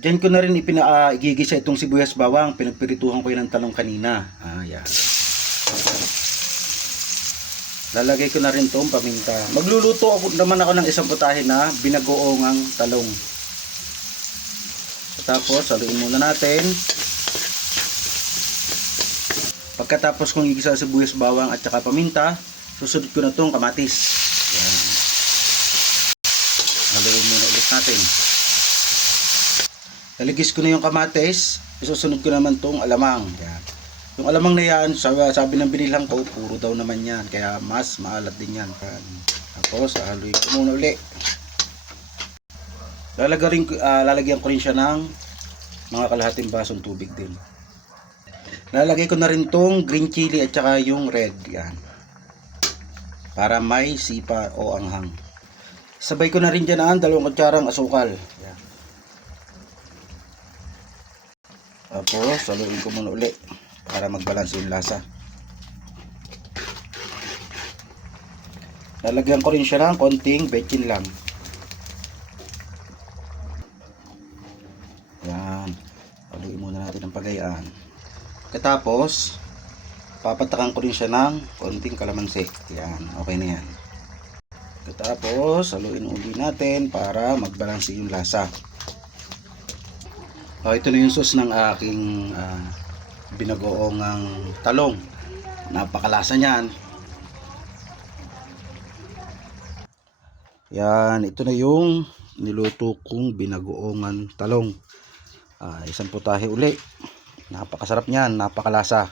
Diyan ko na rin igigisa itong sibuyas bawang. Pinagpirituhan ko yun ng talong kanina. Yan. Lalagay ko na rin itong paminta. Magluluto naman ako ng isang putahe na binagoongang talong. Tapos, haluin muna natin. Pagkatapos kong igisa sibuyas bawang at saka paminta, susunod ko na itong kamatis. Yan. Haluin muna ulit natin. Naligis ko na yung kamatis, isusunod ko naman itong alamang. Yan. Yung alamang na yan, sabi ng binilhan ko, puro daw naman yan. Kaya mas maalat din yan. Tapos, haluin ko muna uli. Lalagyan ko rin siya ng mga kalahating basong tubig din. Lalagay ko na rin tong green chili at saka yung red. Yan. Para may sipa o anghang. Sabay ko na rin dyan ang 2 kutsarang asukal. Yan. Tapos, haluin ko muna uli para magbalanse yung lasa. Lalagyan ko rin siya ng konting bechin lang. Yan. Haluin muna natin ang pagayaan. Katapos, papatakan ko rin siya ng konting kalamansi. Yan. Okay na yan. Katapos, haluin uli natin para magbalanse yung lasa. Ito na yung sauce ng aking binagoongang talong. Napakalasa niyan. Yan, ito na yung niluto kong binagoongan talong. Isang putahe uli. Napakasarap niyan, napakalasa.